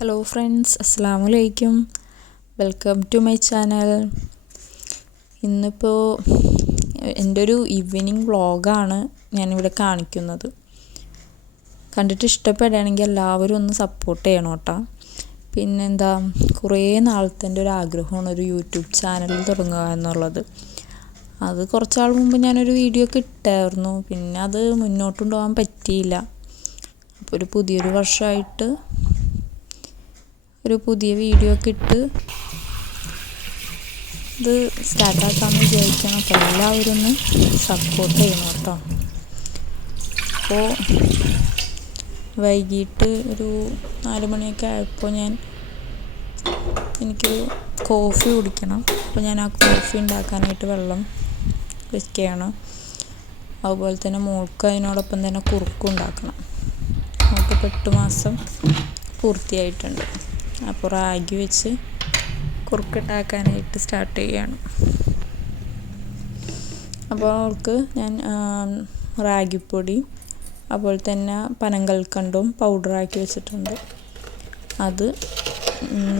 Hello friends, അസ്സലാമു അലൈക്കും. Welcome to my channel. ഇന്നിപ്പോൾ എൻ്റെ ഒരു ഈവനിങ് വ്ളോഗാണ് ഞാനിവിടെ കാണിക്കുന്നത്. കണ്ടിട്ട് ഇഷ്ടപ്പെടുകയാണെങ്കിൽ എല്ലാവരും ഒന്ന് സപ്പോർട്ട് ചെയ്യണം കേട്ടോ. പിന്നെന്താ, കുറേ നാളത്തെ എൻ്റെ ഒരു ആഗ്രഹമാണ് ഒരു യൂട്യൂബ് ചാനൽ തുടങ്ങുക എന്നുള്ളത്. അത് കുറച്ചാൾ മുമ്പ് ഞാനൊരു വീഡിയോ ഒക്കെ ഇട്ടായിരുന്നു, പിന്നെ അത് മുന്നോട്ട് കൊണ്ടുപോകാൻ പറ്റിയില്ല. അപ്പോൾ ഒരു പുതിയൊരു വർഷമായിട്ട് ഒരു പുതിയ വീഡിയോ ഒക്കെ ഇട്ട് ഇത് സ്റ്റാർട്ടാക്കാമെന്ന് വിചാരിക്കണം. അപ്പോൾ എല്ലാവരും ഒന്ന് സപ്പോർട്ട് ചെയ്യണം കേട്ടോ. അപ്പോൾ വൈകിട്ട് ഒരു 4 മണിയൊക്കെ ആയപ്പോൾ എനിക്കൊരു കോഫി കുടിക്കണം. അപ്പോൾ ഞാൻ ആ കോഫി ഉണ്ടാക്കാനായിട്ട് വെള്ളം വയ്ക്കുകയാണ്. അതുപോലെ തന്നെ മോൾക്ക് അതിനോടൊപ്പം തന്നെ കുറുക്കും ഉണ്ടാക്കണം. മോൾക്ക് 8 മാസം പൂർത്തിയായിട്ടുണ്ട്. അപ്പോൾ റാഗി വെച്ച് കുറുക്കുണ്ടാക്കാനായിട്ട് സ്റ്റാർട്ട് ചെയ്യുകയാണ്. അപ്പോൾ അവൾക്ക് ഞാൻ റാഗിപ്പൊടി അതുപോലെ തന്നെ പനങ്കൽക്കണ്ടും പൗഡറാക്കി വെച്ചിട്ടുണ്ട്. അത്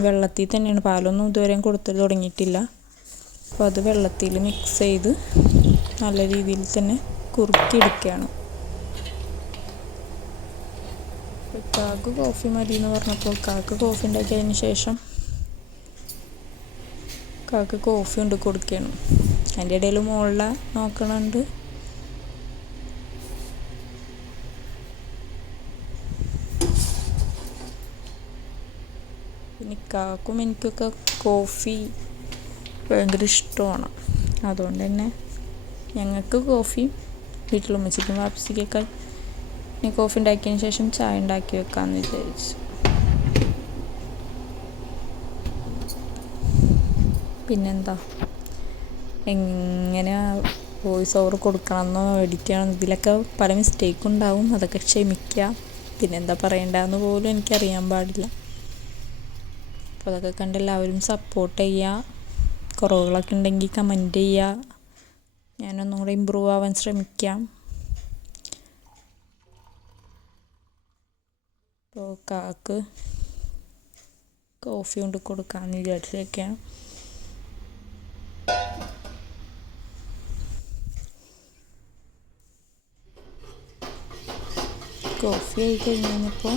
വെള്ളത്തിൽ തന്നെയാണ്, പാലൊന്നും ഇതുവരെയും കൊടുത്ത് തുടങ്ങിയിട്ടില്ല. അപ്പോൾ അത് വെള്ളത്തിൽ മിക്സ് ചെയ്ത് നല്ല രീതിയിൽ തന്നെ കുറുക്കിയെടുക്കുകയാണ്. കാക്ക് കോഫി മതി എന്ന് പറഞ്ഞപ്പോൾ കാക്ക് കോഫി ഉണ്ടാക്കിയതിന് ശേഷം കാക്ക് കോഫി കൊണ്ട് കൊടുക്കുകയാണ്. അതിൻ്റെ ഇടയിൽ മോളെ നോക്കണുണ്ട്. പിന്നെ കാക്കും എനിക്കൊക്കെ കോഫി ഭയങ്കര ഇഷ്ടമാണ്. അതുകൊണ്ട് തന്നെ ഞങ്ങൾക്ക് കോഫി വീട്ടിലുമ്മച്ചിക്കും വാപ്പച്ചിക്കൊക്കെ ഇനി കോഫി ഉണ്ടാക്കിയതിന് ശേഷം ചായ ഉണ്ടാക്കി വെക്കാമെന്ന് വിചാരിച്ചു. പിന്നെന്താ, എങ്ങനെ വോയിസ് ഓവർ കൊടുക്കണമെന്നോ എഡിറ്റ് ചെയ്യണമെന്നോ ഇതിലൊക്കെ പല മിസ്റ്റേക്കും ഉണ്ടാവും. അതൊക്കെ ക്ഷമിക്കുക. പിന്നെന്താ പറയേണ്ടതെന്ന് പോലും എനിക്കറിയാൻ പാടില്ല. അപ്പോൾ അതൊക്കെ കണ്ട് എല്ലാവരും സപ്പോർട്ട് ചെയ്യുക. കുറവുകളൊക്കെ ഉണ്ടെങ്കിൽ കമൻറ്റ് ചെയ്യുക. ഞാനൊന്നും കൂടെ ഇമ്പ്രൂവ് ആവാൻ ശ്രമിക്കാം. അപ്പോൾ കാക്ക് കോഫി കൊണ്ട് കൊടുക്കാമെന്ന് വിചാരിച്ചൊക്കെയാണ്. കോഫി ആയി കഴിഞ്ഞപ്പോൾ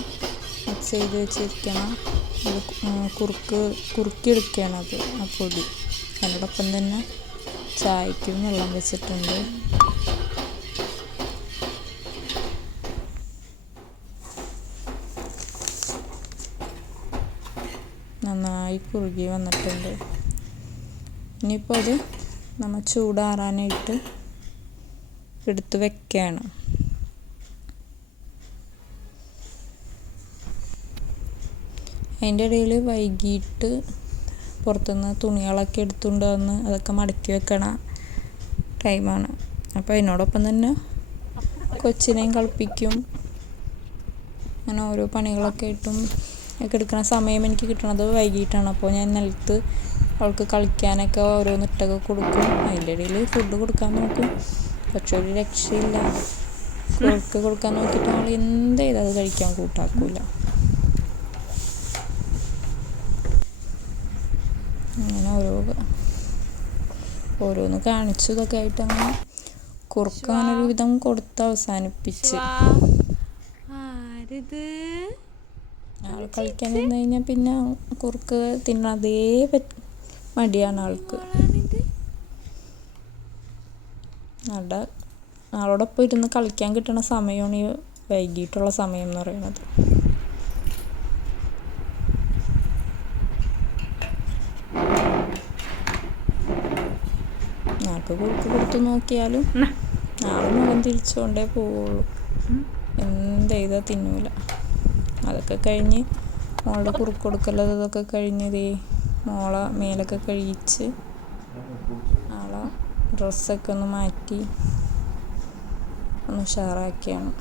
മിക്സ് ചെയ്ത് വെച്ചിരിക്കണം. അത് കുറുക്കിയെടുക്കുകയാണ് ആ പൊടി. അതിനോടൊപ്പം തന്നെ ചായക്കും വെള്ളം വെച്ചിട്ടുണ്ട്. നന്നായി കുറുകി വന്നിട്ടുണ്ട്. ഇനിയിപ്പോൾ അത് നമ്മൾ ചൂടാറാനായിട്ട് എടുത്ത് വെക്കുകയാണ്. അതിൻ്റെ ഇടയിൽ വൈകിട്ട് പുറത്തുനിന്ന് തുണികളൊക്കെ എടുത്തുകൊണ്ട് വന്ന് അതൊക്കെ മടക്കി വെക്കണ ടൈമാണ്. അപ്പോൾ അതിനോടൊപ്പം തന്നെ കൊച്ചിനെയും കളിപ്പിക്കും. അങ്ങനെ ഓരോ പണികളൊക്കെ ഇട്ടും ഒക്കെ എടുക്കുന്ന സമയം എനിക്ക് കിട്ടണത് വൈകിട്ടാണ്. അപ്പോൾ ഞാൻ നിലത്ത് അവൾക്ക് കളിക്കാനൊക്കെ ഓരോന്നിട്ടൊക്കെ കൊടുക്കും. അതിൻ്റെ ഇടയിൽ ഫുഡ് കൊടുക്കാൻ നോക്കും. പക്ഷെ ഒരു രക്ഷയില്ല. കൊടുക്കാൻ നോക്കിയിട്ട് അവൾ എന്ത് ചെയ്താൽ അത് കഴിക്കാൻ കൂട്ടാക്കൂല. അങ്ങനെ ഓരോന്ന് കാണിച്ചു ഇതൊക്കെ ആയിട്ട് അങ്ങനെ കുറുക്കാനൊരു വിധം കൊടുത്ത് അവസാനിപ്പിച്ച്. ആൾ കളിക്കാൻ നിന്ന് കഴിഞ്ഞാൽ പിന്നെ കുറുക്ക് തിന്നതേ മടിയാണ് ആൾക്ക്. ആളോടൊപ്പം ഇരുന്ന് കളിക്കാൻ കിട്ടുന്ന സമയമാണ് ഈ വൈകിട്ടുള്ള സമയം എന്ന് പറയുന്നത്. ആൾക്ക് കുറുക്ക് കൊടുത്തു നോക്കിയാലും ആൾ മുഖം തിരിച്ചുകൊണ്ടേ പോവുള്ളൂ. എന്ത് ചെയ്താൽ തിന്നൂല. അതൊക്കെ കഴിഞ്ഞ് മോളുടെ കുറുക്ക് കൊടുക്കലത് ഇതൊക്കെ കഴിഞ്ഞതേ മോളെ മേലൊക്കെ കഴിച്ച് ആളെ ഡ്രസ്സൊക്കെ ഒന്ന് മാറ്റി ഒന്ന് ഉഷാറാക്കിയാണ്.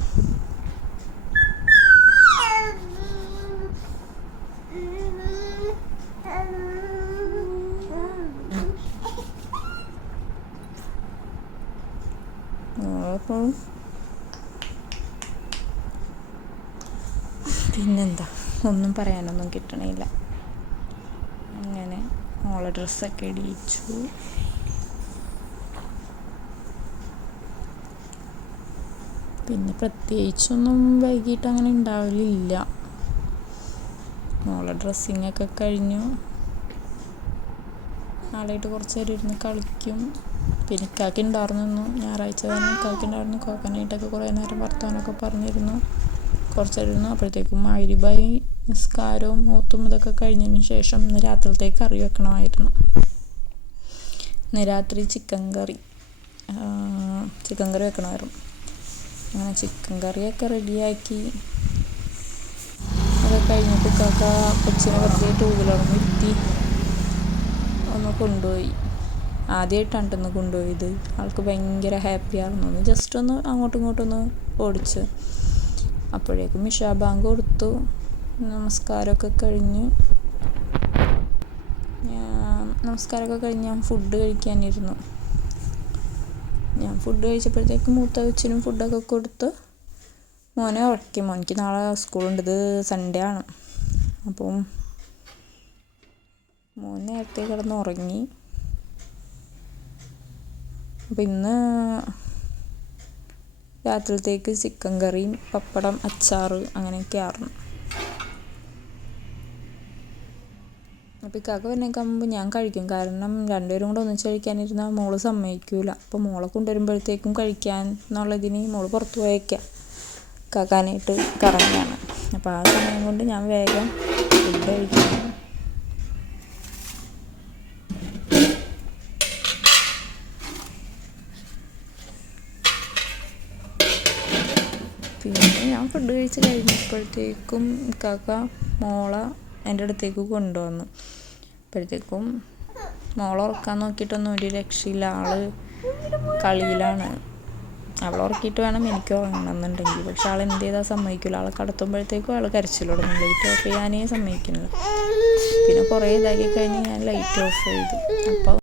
പിന്നെന്താ, ഒന്നും പറയാനൊന്നും കിട്ടണില്ല. അങ്ങനെ മോളെ ഡ്രസ്സൊക്കെ ഇടിയിച്ചു. പിന്നെ പ്രത്യേകിച്ചൊന്നും വൈകിട്ട് അങ്ങനെ ഉണ്ടാവലില്ല. മോളെ ഡ്രസ്സിങ്ങൊക്കെ കഴിഞ്ഞു. നാളായിട്ട് കുറച്ച് നേരം ഇരുന്ന് കളിക്കും. പിന്നെ ഇക്കാക്കി ഉണ്ടായിരുന്നു, ഞായറാഴ്ച തന്നെ ഇക്കാക്കി ഉണ്ടായിരുന്നു. കോക്കനായിട്ടൊക്കെ കുറേ നേരം വർത്താനമൊക്കെ പറഞ്ഞിരുന്നു. കുറച്ചായിരുന്നു. അപ്പോഴത്തേക്കും മഗ്‌രിബായി. നിസ്കാരവും ഓത്തും ഇതൊക്കെ കഴിഞ്ഞതിന് ശേഷം ഇന്ന് രാത്രിയിലത്തേക്ക് കറി വെക്കണമായിരുന്നു. ഇന്ന് രാത്രി ചിക്കൻ കറി വെക്കണമായിരുന്നു. അങ്ങനെ ചിക്കൻ കറിയൊക്കെ റെഡിയാക്കി. അത് കഴിഞ്ഞിട്ട് കാക്ക കൊച്ചിനെ വെറുതെ 2 വീലറിൽ ഇരുത്തി ഒന്ന് കൊണ്ടുപോയി. ആദ്യമായിട്ടാണ് ഒന്ന് കൊണ്ടുപോയത്. ആൾക്ക് ഭയങ്കര ഹാപ്പിയായിരുന്നു. ജസ്റ്റ് ഒന്ന് അങ്ങോട്ടും ഇങ്ങോട്ടൊന്ന് ഓടിച്ച്. അപ്പോഴേക്കും ഇശാ ബാങ്ക് കൊടുത്തു. നമസ്കാരമൊക്കെ കഴിഞ്ഞ് ഞാൻ ഫുഡ് കഴിക്കാനിരുന്നു. ഞാൻ ഫുഡ് കഴിച്ചപ്പോഴത്തേക്കും മൂത്ത കൊച്ചിനും ഫുഡൊക്കെ കൊടുത്ത് മോനെ ഉറക്കി. മോനിക്ക് നാളെ സ്കൂളുണ്ട്, ഇത് സൺഡേ ആണ്. അപ്പം മോൻ നേരത്തെ കിടന്ന് ഉറങ്ങി. അപ്പം ഇന്ന് രാത്രിയിലത്തേക്ക് ചിക്കൻ കറിയും പപ്പടം, അച്ചാർ അങ്ങനെയൊക്കെയായിരുന്നു. അപ്പോൾ ഇക്കാക്ക വരുന്നേക്കാൻ മുമ്പ് ഞാൻ കഴിക്കും. കാരണം 2 പേരും കൂടെ ഒന്നിച്ച് കഴിക്കാനിരുന്നാൽ മോള് സമ്മതിക്കില്ല. അപ്പോൾ മോളെ കൊണ്ടുവരുമ്പോഴത്തേക്കും കഴിക്കാൻ എന്നുള്ളതിന് മോള് പുറത്ത് പോയേക്കാം കാക്കാനായിട്ട് കറങ്ങിയാണ്. അപ്പോൾ ആ സമയം കൊണ്ട് ഞാൻ വേഗം ഫുഡ് കഴിക്കുന്നു. പിന്നെ ഞാൻ ഫുഡ് കഴിച്ച് കഴിഞ്ഞപ്പോഴത്തേക്കും കാക്ക മോളെ എൻ്റെ അടുത്തേക്ക് കൊണ്ടുവന്നു. അപ്പോഴത്തേക്കും മോളെ ഉറക്കാൻ നോക്കിയിട്ടൊന്നും ഒരു രക്ഷയില്ല. ആൾ കളിയിലാണ്. അവളെ ഉറക്കിയിട്ട് വേണം എനിക്ക് ഉറങ്ങണമെന്നുണ്ടെങ്കിൽ. പക്ഷെ ആൾ എന്ത് ചെയ്താൽ സമ്മതിക്കില്ല. ആളെ കടത്തുമ്പോഴത്തേക്കും ആൾ കരച്ചിൽ തുടങ്ങും. ലൈറ്റ് ഓഫ് ചെയ്യാനേ സമ്മതിക്കുന്നില്ല. പിന്നെ കുറേ ഇതാക്കി കഴിഞ്ഞ് ഞാൻ ലൈറ്റ് ഓഫ് ചെയ്തു. അപ്പോൾ